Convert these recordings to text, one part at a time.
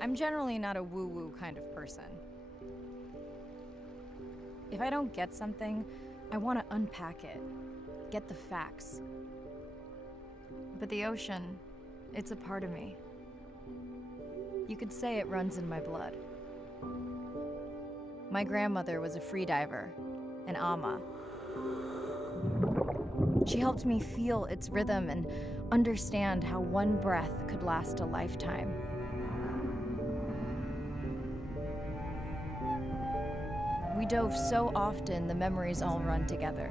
I'm generally not a woo-woo kind of person. If I don't get something, I want to unpack it, get the facts. But the ocean, it's a part of me. You could say it runs in my blood. My grandmother was a freediver, an ama. She helped me feel its rhythm and understand how one breath could last a lifetime. We dove so often, the memories all run together.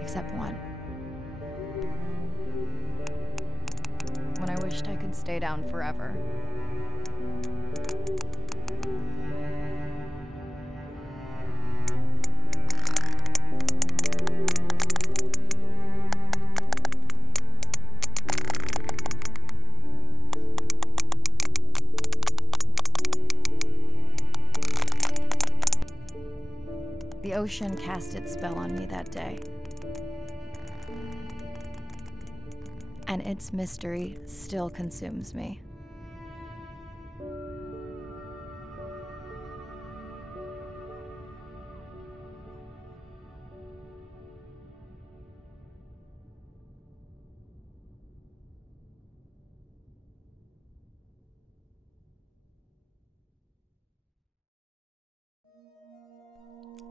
Except one. When I wished I could stay down forever. The ocean cast its spell on me that day. And its mystery still consumes me.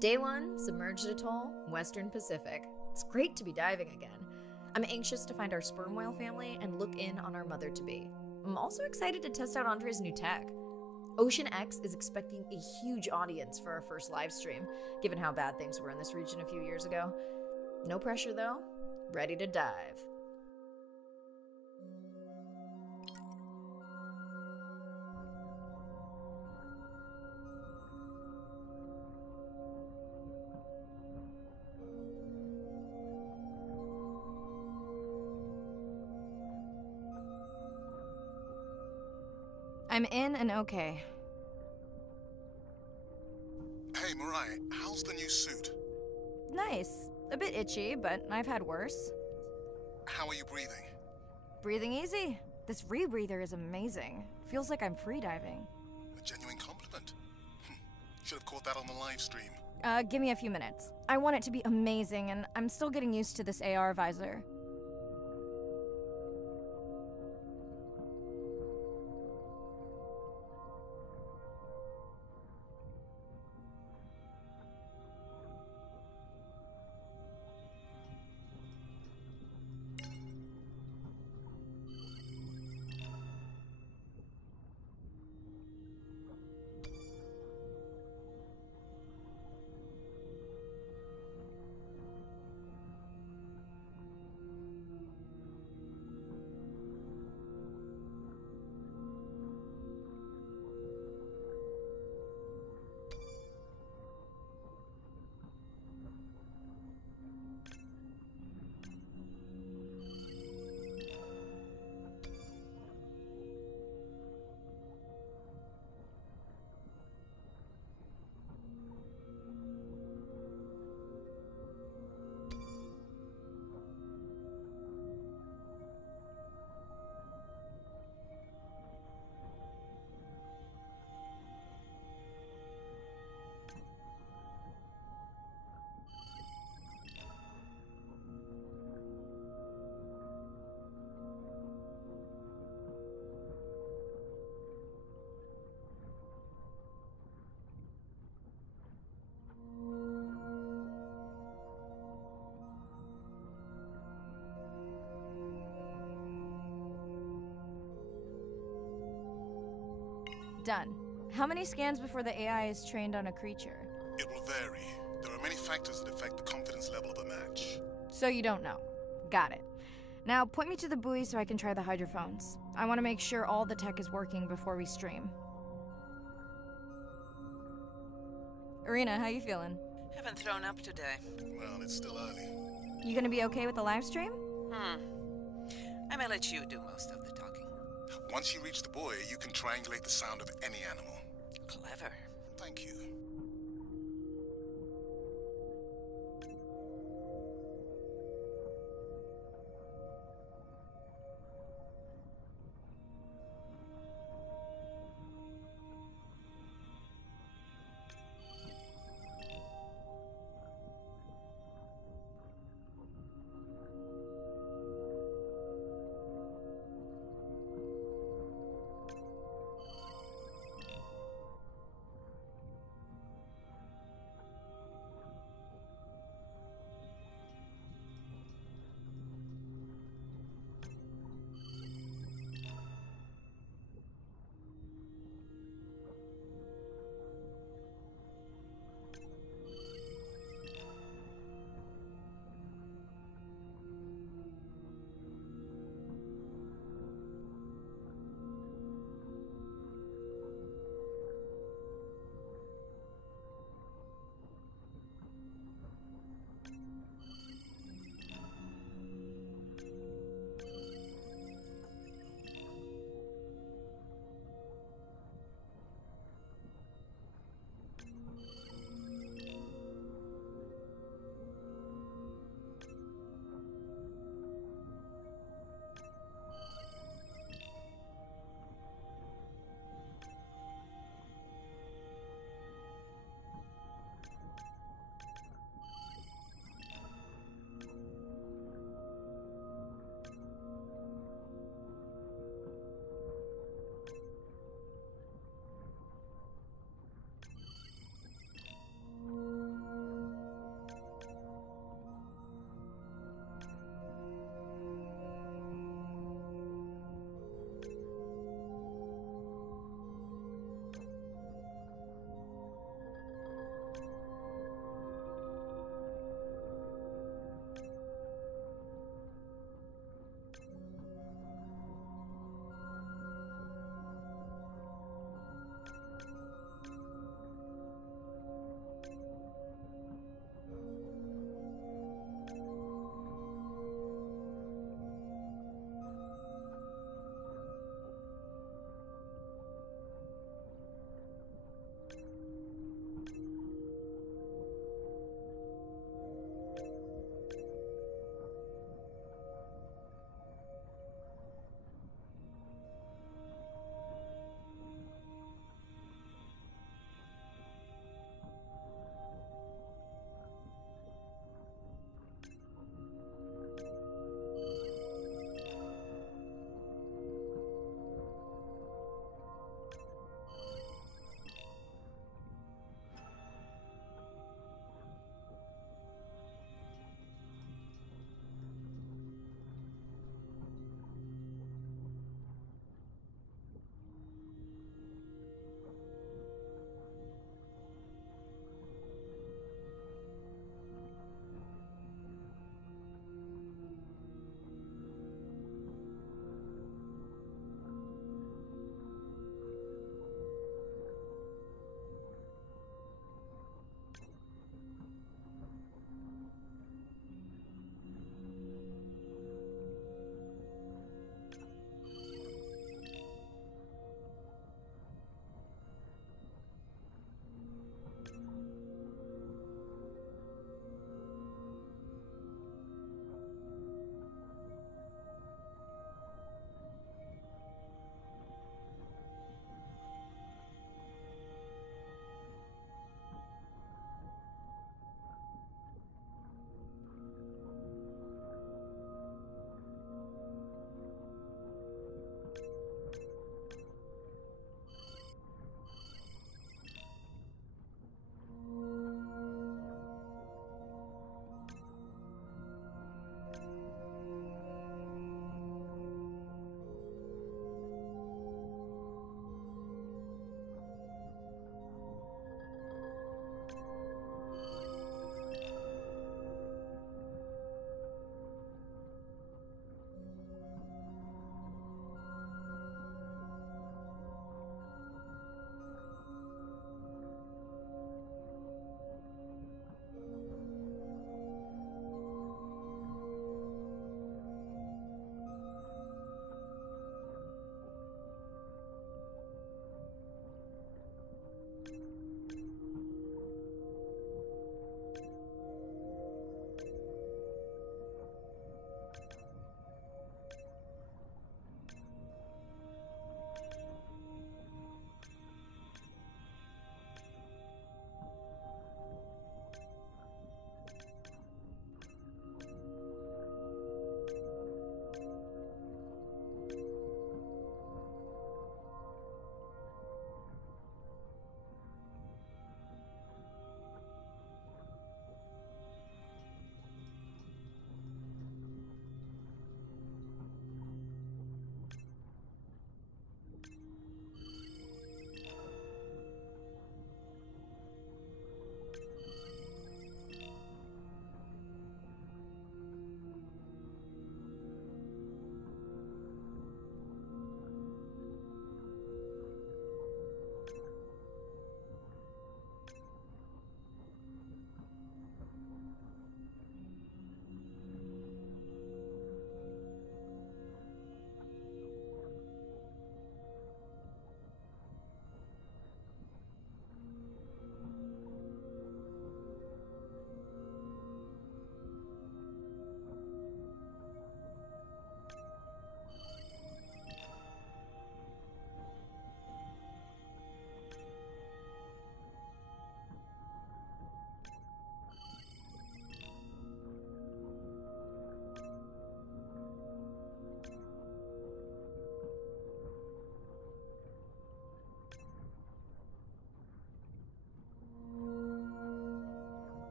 Day 1, submerged atoll, Western Pacific. It's great to be diving again. I'm anxious to find our sperm whale family and look in on our mother-to-be. I'm also excited to test out Andre's new tech. Ocean X is expecting a huge audience for our first live stream, given how bad things were in this region a few years ago. No pressure though, ready to dive. I'm in and okay. Hey, Mariah, how's the new suit? Nice. A bit itchy, but I've had worse. How are you breathing? Breathing easy. This rebreather is amazing. Feels like I'm freediving. A genuine compliment. Should have caught that on the live stream. Give me a few minutes. I want it to be amazing, and I'm still getting used to this AR visor. Done. How many scans before the AI is trained on a creature? It will vary. There are many factors that affect the confidence level of a match. So you don't know. Got it. Now point me to the buoy so I can try the hydrophones. I want to make sure all the tech is working before we stream. Irina, how you feeling? Haven't thrown up today. Well, it's still early. You gonna be okay with the live stream? I may let you do most of the talking. Once you reach the buoy, you can triangulate the sound of any animal. Clever. Thank you.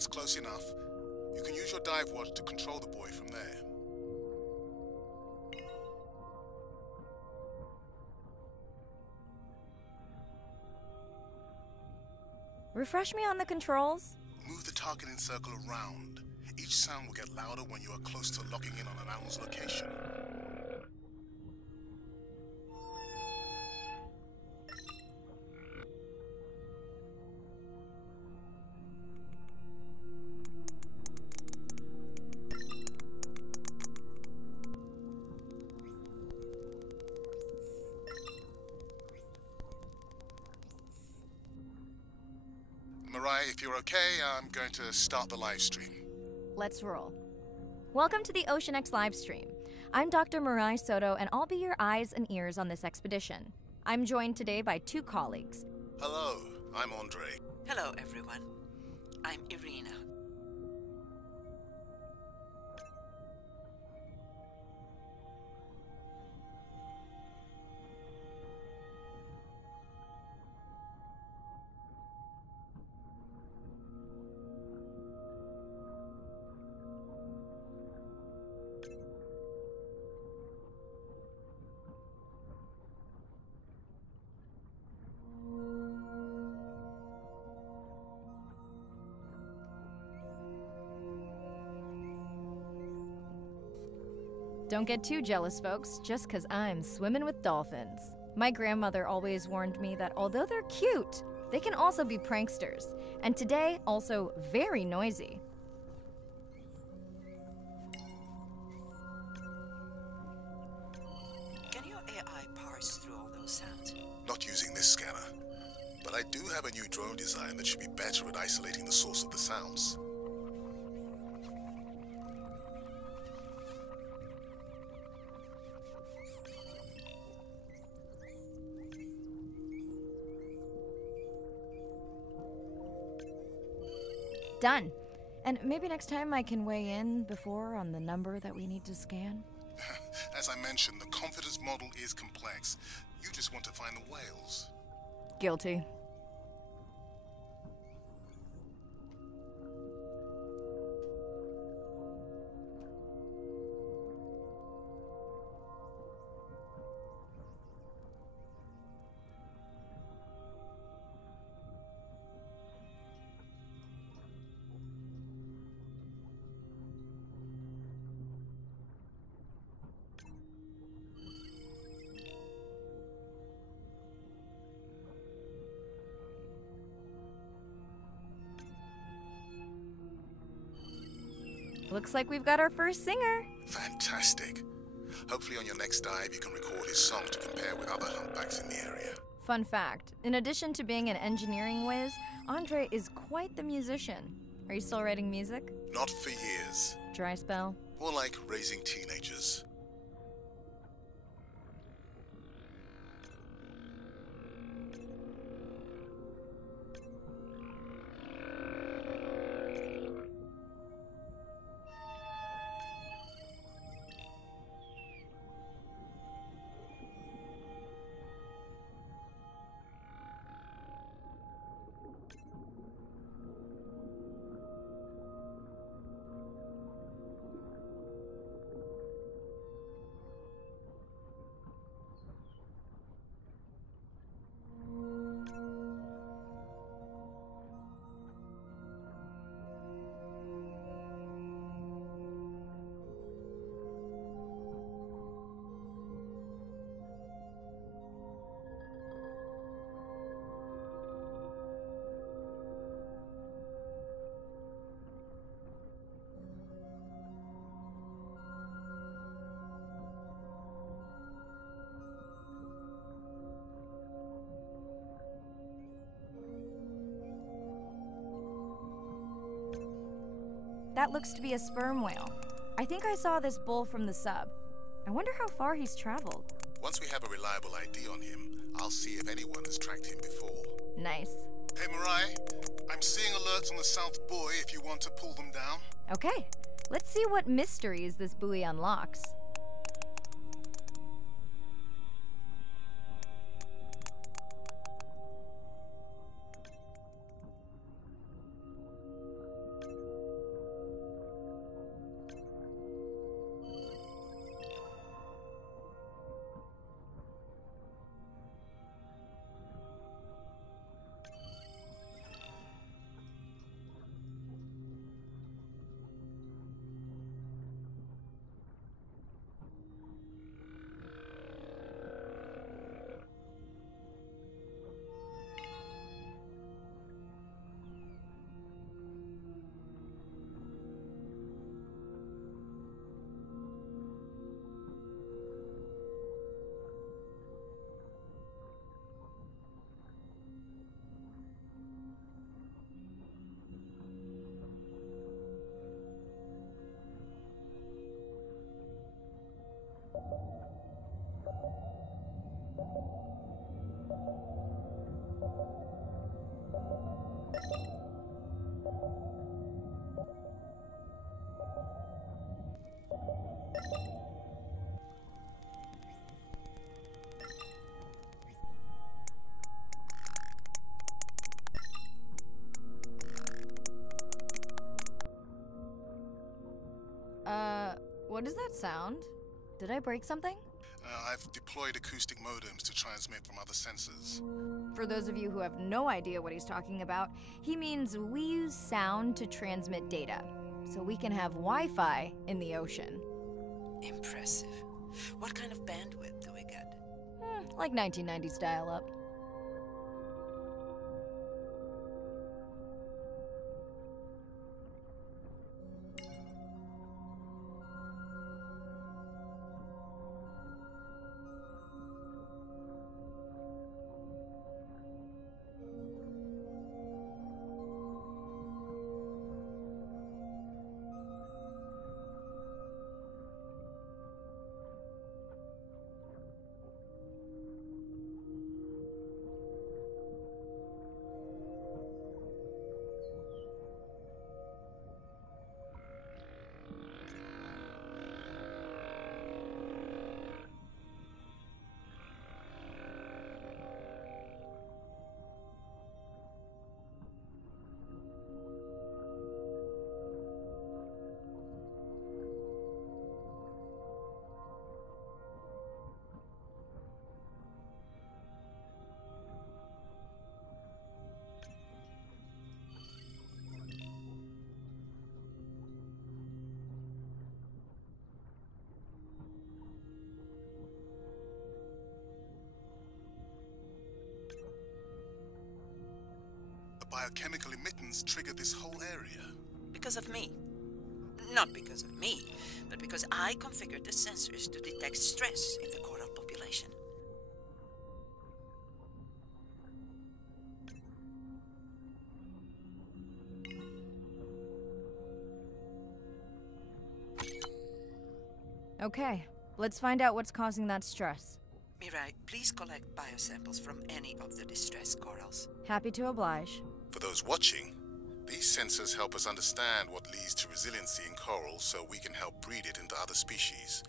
That's close enough. You can use your dive watch to control the buoy from there. Refresh me on the controls? Move the targeting circle around. Each sound will get louder when you are close to locking in on an animal's location. Mariah, if you're okay, I'm going to start the live stream. Let's roll. Welcome to the Ocean X livestream. I'm Dr. Mirai Soto, and I'll be your eyes and ears on this expedition. I'm joined today by two colleagues. Hello, I'm Andre. Hello, everyone. I'm Irina. Don't get too jealous, folks, just 'cause I'm swimming with dolphins. My grandmother always warned me that although they're cute, they can also be pranksters, and today, also very noisy. Can your AI parse through all those sounds? Not using this scanner, but I do have a new drone design that should be better at isolating the source of the sounds. Done. And maybe next time I can weigh in before on the number that we need to scan? As I mentioned, the confidence model is complex. You just want to find the whales. Guilty. Looks like we've got our first singer. Fantastic. Hopefully on your next dive you can record his song to compare with other humpbacks in the area. Fun fact, in addition to being an engineering whiz, Andre is quite the musician. Are you still writing music? Not for years. Dry spell? More like raising teenagers. That looks to be a sperm whale. I think I saw this bull from the sub. I wonder how far he's traveled. Once we have a reliable ID on him, I'll see if anyone has tracked him before. Nice. Hey Mirai, I'm seeing alerts on the south buoy if you want to pull them down. Okay, let's see what mysteries this buoy unlocks. What does that sound? Did I break something? I've deployed acoustic modems to transmit from other sensors. For those of you who have no idea what he's talking about, he means we use sound to transmit data, so we can have Wi-Fi in the ocean. Impressive. What kind of bandwidth do we get? Like 1990s dial-up. Biochemical emittance triggered this whole area. Because of me. Not because of me, but because I configured the sensors to detect stress in the coral population. Okay, let's find out what's causing that stress. Mirai, please collect biosamples from any of the distressed corals. Happy to oblige. For those watching, these sensors help us understand what leads to resiliency in corals so we can help breed it into other species.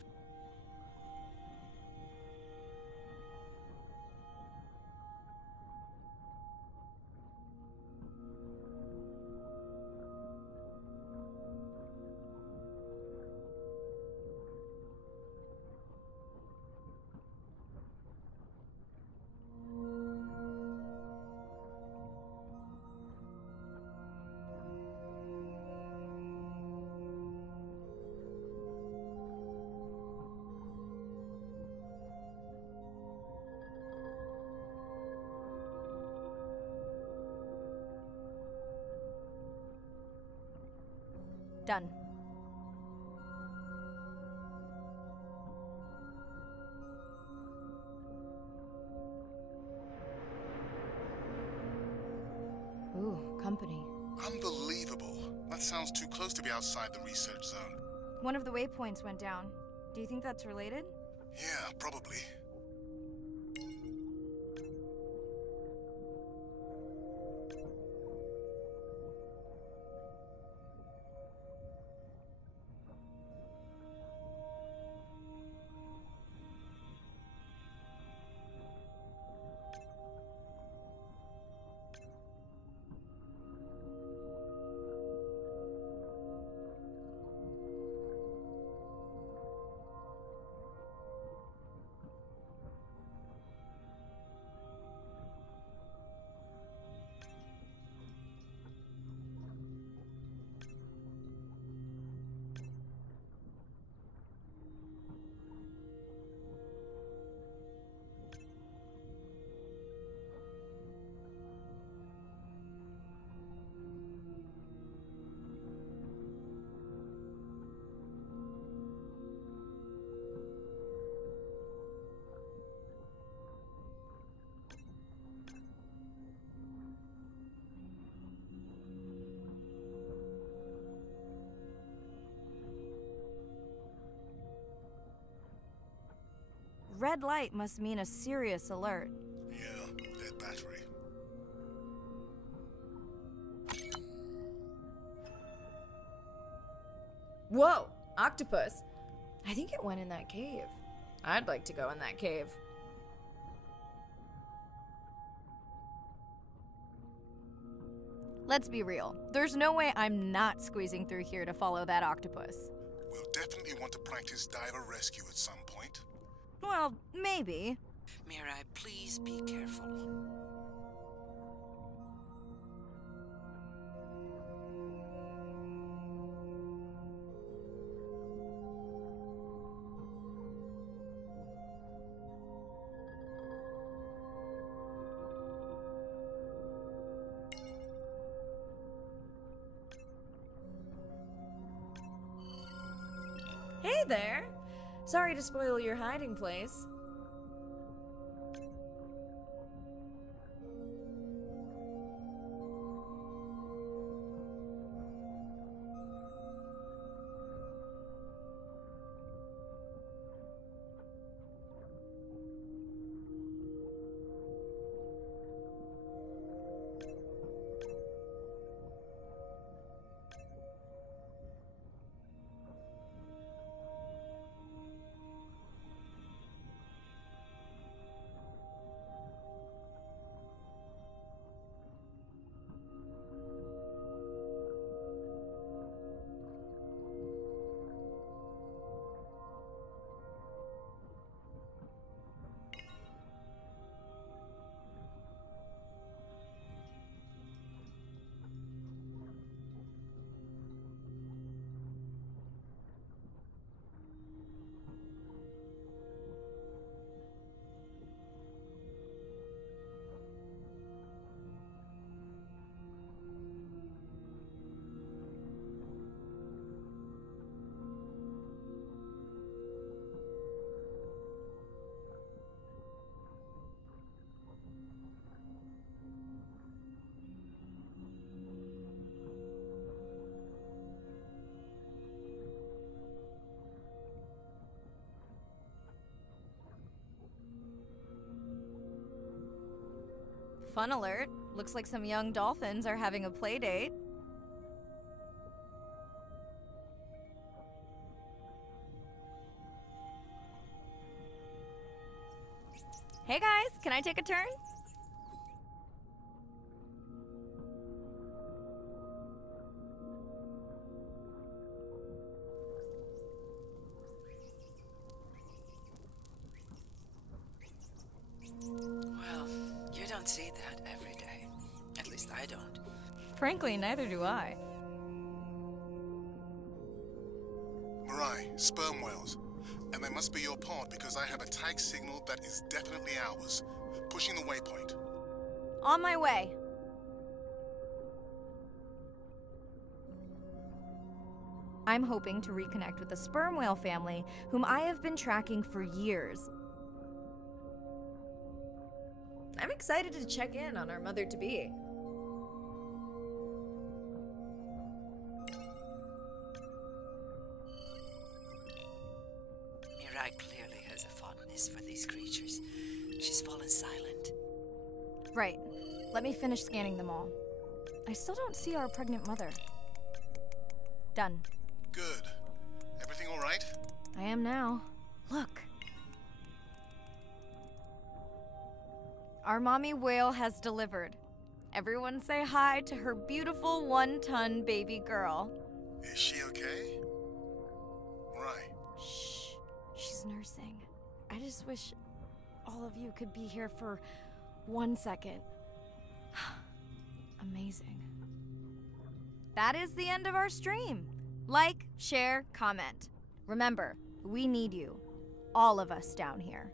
Done. Ooh, company. Unbelievable. That sounds too close to be outside the research zone. One of the waypoints went down. Do you think that's related? Yeah, probably. Red light must mean a serious alert. Yeah, dead battery. Whoa! Octopus! I think it went in that cave. I'd like to go in that cave. Let's be real. There's no way I'm not squeezing through here to follow that octopus. We'll definitely want to practice diver rescue at some point. Well, maybe. Mirai, please be careful. Hey there! Sorry to spoil your hiding place. Fun alert. Looks like some young dolphins are having a play date. Hey guys, can I take a turn? Well, you don't see that every day. At least I don't. Frankly, neither do I. Mirai, sperm whales. And they must be your pod because I have a tag signal that is definitely ours. Pushing the waypoint. On my way. I'm hoping to reconnect with the sperm whale family, whom I have been tracking for years. I'm excited to check in on our mother-to-be. Mirai clearly has a fondness for these creatures. She's fallen silent. Right. Let me finish scanning them all. I still don't see our pregnant mother. Done. Good. Everything all right? I am now. Look. Our mommy whale has delivered. Everyone say hi to her beautiful 1-ton baby girl. Is she okay? Mirai. Shh. She's nursing. I just wish all of you could be here for 1 second. Amazing. That is the end of our stream. Like, share, comment. Remember, we need you. All of us down here.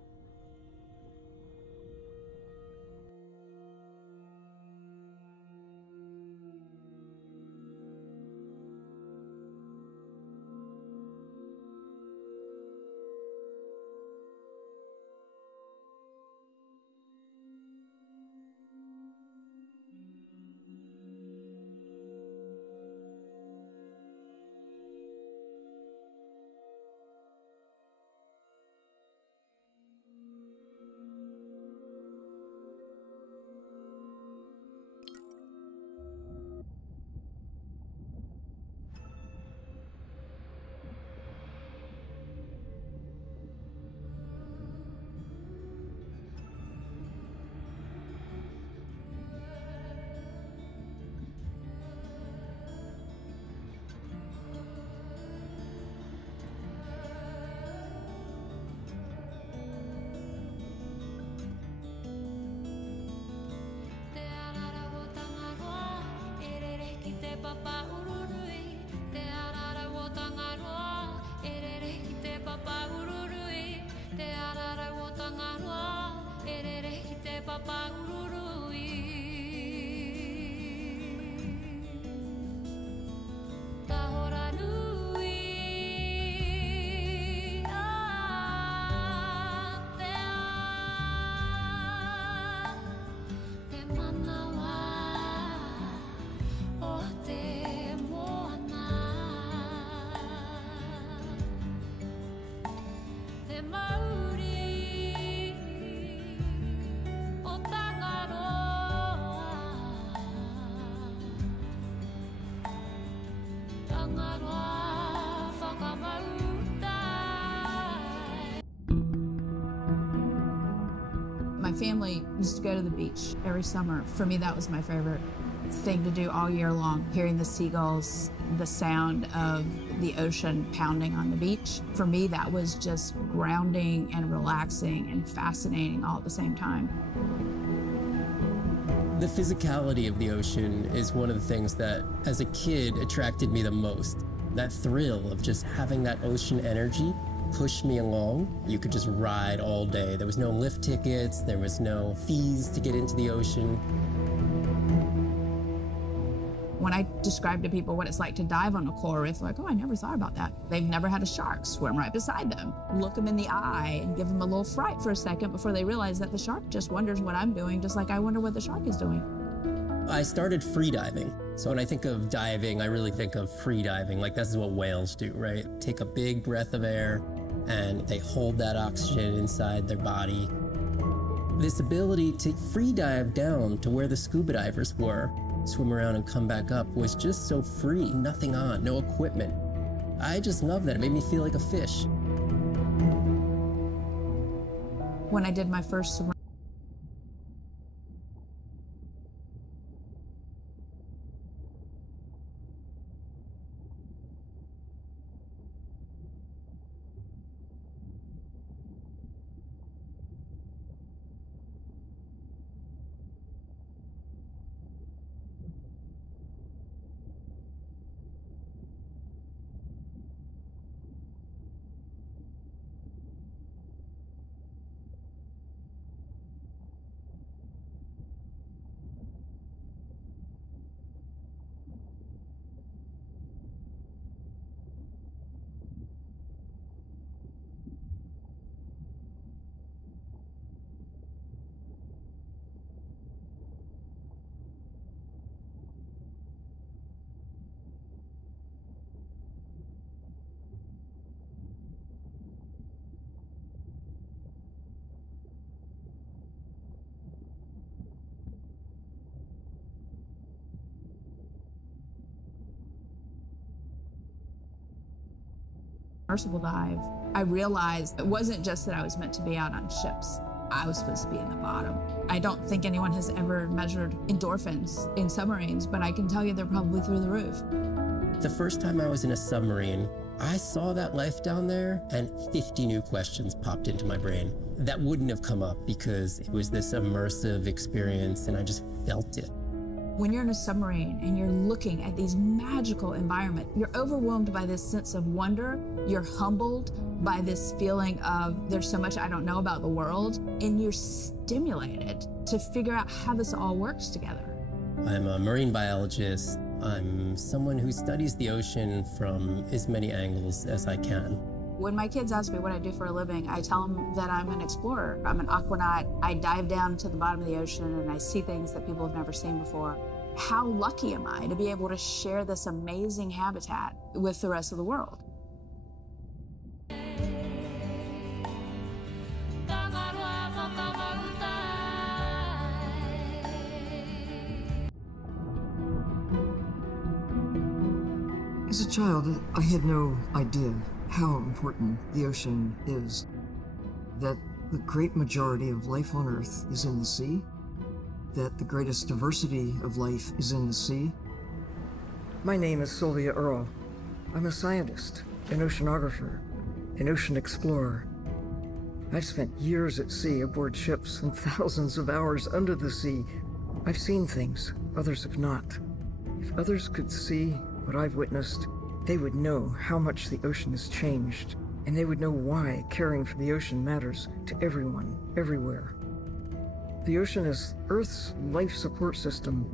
My family used to go to the beach every summer. For me, that was my favorite thing to do all year long, hearing the seagulls, the sound of the ocean pounding on the beach. For me, that was just grounding and relaxing and fascinating all at the same time. The physicality of the ocean is one of the things that, as a kid, attracted me the most. That thrill of just having that ocean energy push me along. You could just ride all day. There was no lift tickets, there was no fees to get into the ocean. When I describe to people what it's like to dive on a coral reef, they're like, oh, I never thought about that. They've never had a shark swim right beside them. Look them in the eye and give them a little fright for a second before they realize that the shark just wonders what I'm doing, just like I wonder what the shark is doing. I started free diving. So when I think of diving, I really think of free diving. Like, this is what whales do, right? Take a big breath of air and they hold that oxygen inside their body. This ability to free dive down to where the scuba divers were, swim around and come back up, was just so free, nothing on, no equipment. I just love that. It made me feel like a fish. When I did my first submersion, submersible dive, I realized it wasn't just that I was meant to be out on ships. I was supposed to be in the bottom. I don't think anyone has ever measured endorphins in submarines, but I can tell you they're probably through the roof. The first time I was in a submarine, I saw that life down there and 50 new questions popped into my brain that wouldn't have come up because it was this immersive experience and I just felt it. When you're in a submarine and you're looking at these magical environments, you're overwhelmed by this sense of wonder. You're humbled by this feeling of there's so much I don't know about the world, and you're stimulated to figure out how this all works together. I'm a marine biologist. I'm someone who studies the ocean from as many angles as I can. When my kids ask me what I do for a living, I tell them that I'm an explorer. I'm an aquanaut. I dive down to the bottom of the ocean and I see things that people have never seen before. How lucky am I to be able to share this amazing habitat with the rest of the world? As a child, I had no idea how important the ocean is, that the great majority of life on Earth is in the sea, that the greatest diversity of life is in the sea. My name is Sylvia Earle. I'm a scientist, an oceanographer, an ocean explorer. I've spent years at sea aboard ships and thousands of hours under the sea. I've seen things others have not. If others could see what I've witnessed, they would know how much the ocean has changed, and they would know why caring for the ocean matters to everyone, everywhere. The ocean is Earth's life support system,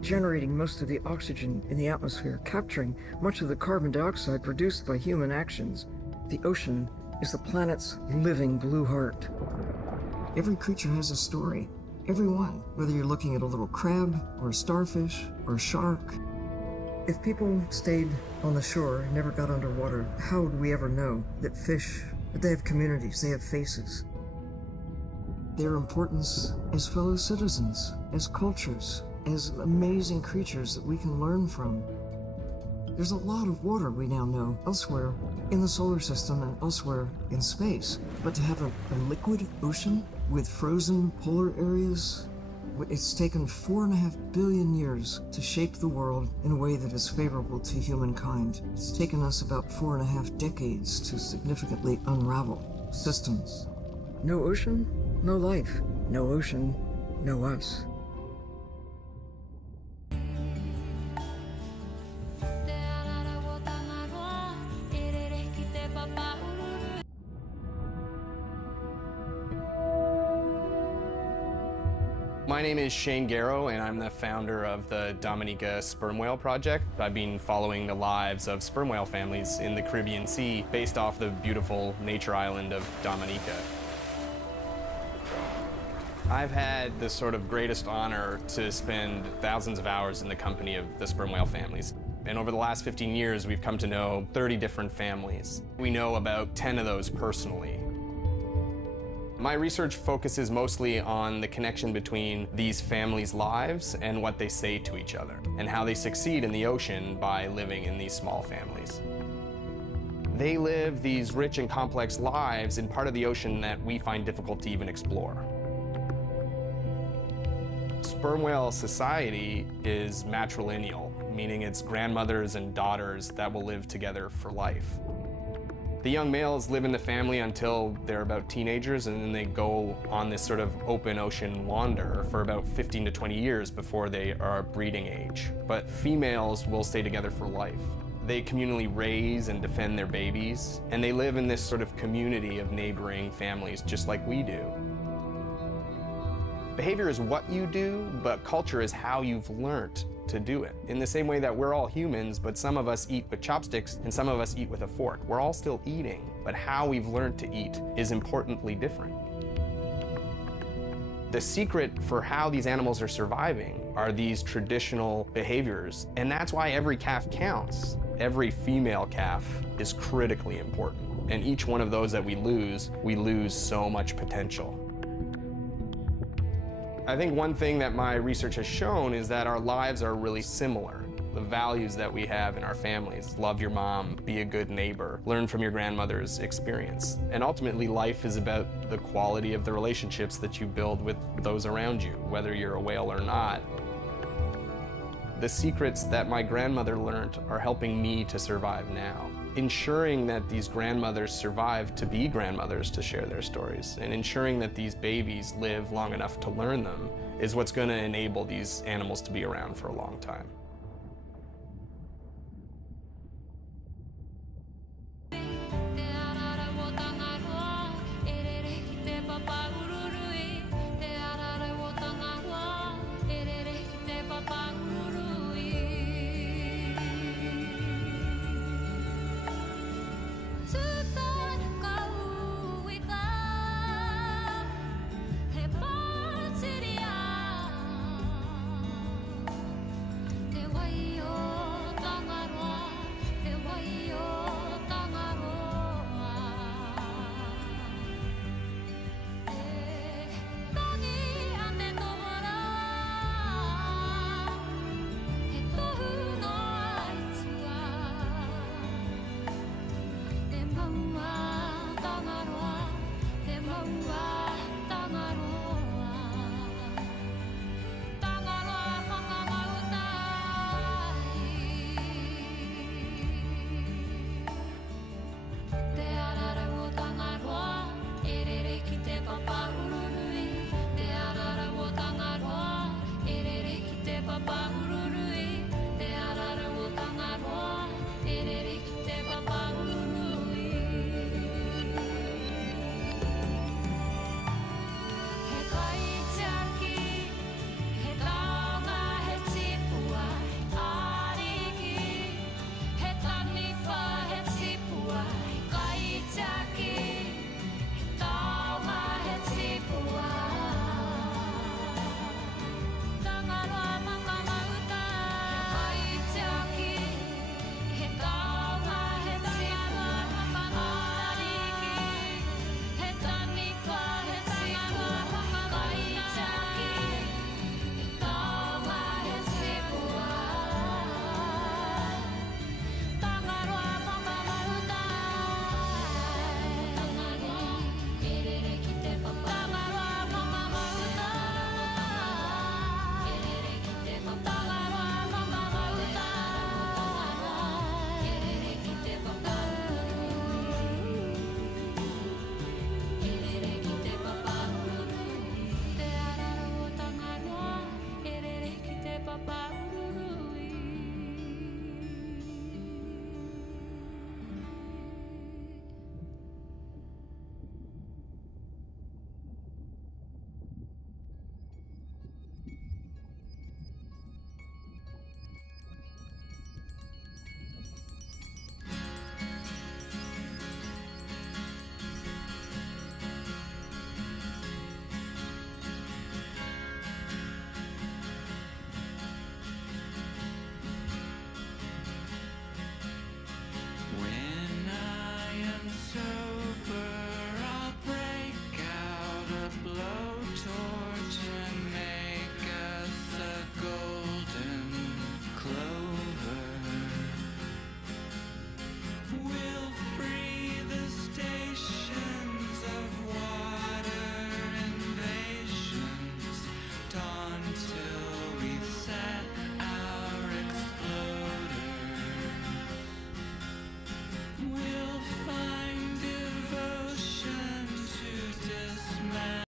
generating most of the oxygen in the atmosphere, capturing much of the carbon dioxide produced by human actions. The ocean is the planet's living blue heart. Every creature has a story. Every one, whether you're looking at a little crab, or a starfish, or a shark. If people stayed on the shore and never got underwater, how would we ever know that fish, that they have communities, they have faces? Their importance as fellow citizens, as cultures, as amazing creatures that we can learn from. There's a lot of water we now know elsewhere in the solar system and elsewhere in space. But to have a liquid ocean with frozen polar areas, it's taken 4.5 billion years to shape the world in a way that is favorable to humankind. It's taken us about 4.5 decades to significantly unravel systems. No ocean, no life. No ocean, no us. My name is Shane Garrow, and I'm the founder of the Dominica Sperm Whale Project. I've been following the lives of sperm whale families in the Caribbean Sea based off the beautiful nature island of Dominica. I've had the sort of greatest honor to spend thousands of hours in the company of the sperm whale families. And over the last 15 years, we've come to know 30 different families. We know about 10 of those personally. My research focuses mostly on the connection between these families' lives and what they say to each other, and how they succeed in the ocean by living in these small families. They live these rich and complex lives in part of the ocean that we find difficult to even explore. Sperm whale society is matrilineal, meaning it's grandmothers and daughters that will live together for life. The young males live in the family until they're about teenagers, and then they go on this sort of open ocean wander for about 15 to 20 years before they are breeding age. But females will stay together for life. They communally raise and defend their babies, and they live in this sort of community of neighboring families just like we do. Behavior is what you do, but culture is how you've learned to do it. In the same way that we're all humans, but some of us eat with chopsticks and some of us eat with a fork. We're all still eating, but how we've learned to eat is importantly different. The secret for how these animals are surviving are these traditional behaviors, and that's why every calf counts. Every female calf is critically important, and each one of those that we lose so much potential. I think one thing that my research has shown is that our lives are really similar. The values that we have in our families, love your mom, be a good neighbor, learn from your grandmother's experience. And ultimately, life is about the quality of the relationships that you build with those around you, whether you're a whale or not. The secrets that my grandmother learned are helping me to survive now. Ensuring that these grandmothers survive to be grandmothers to share their stories, and ensuring that these babies live long enough to learn them is what's going to enable these animals to be around for a long time.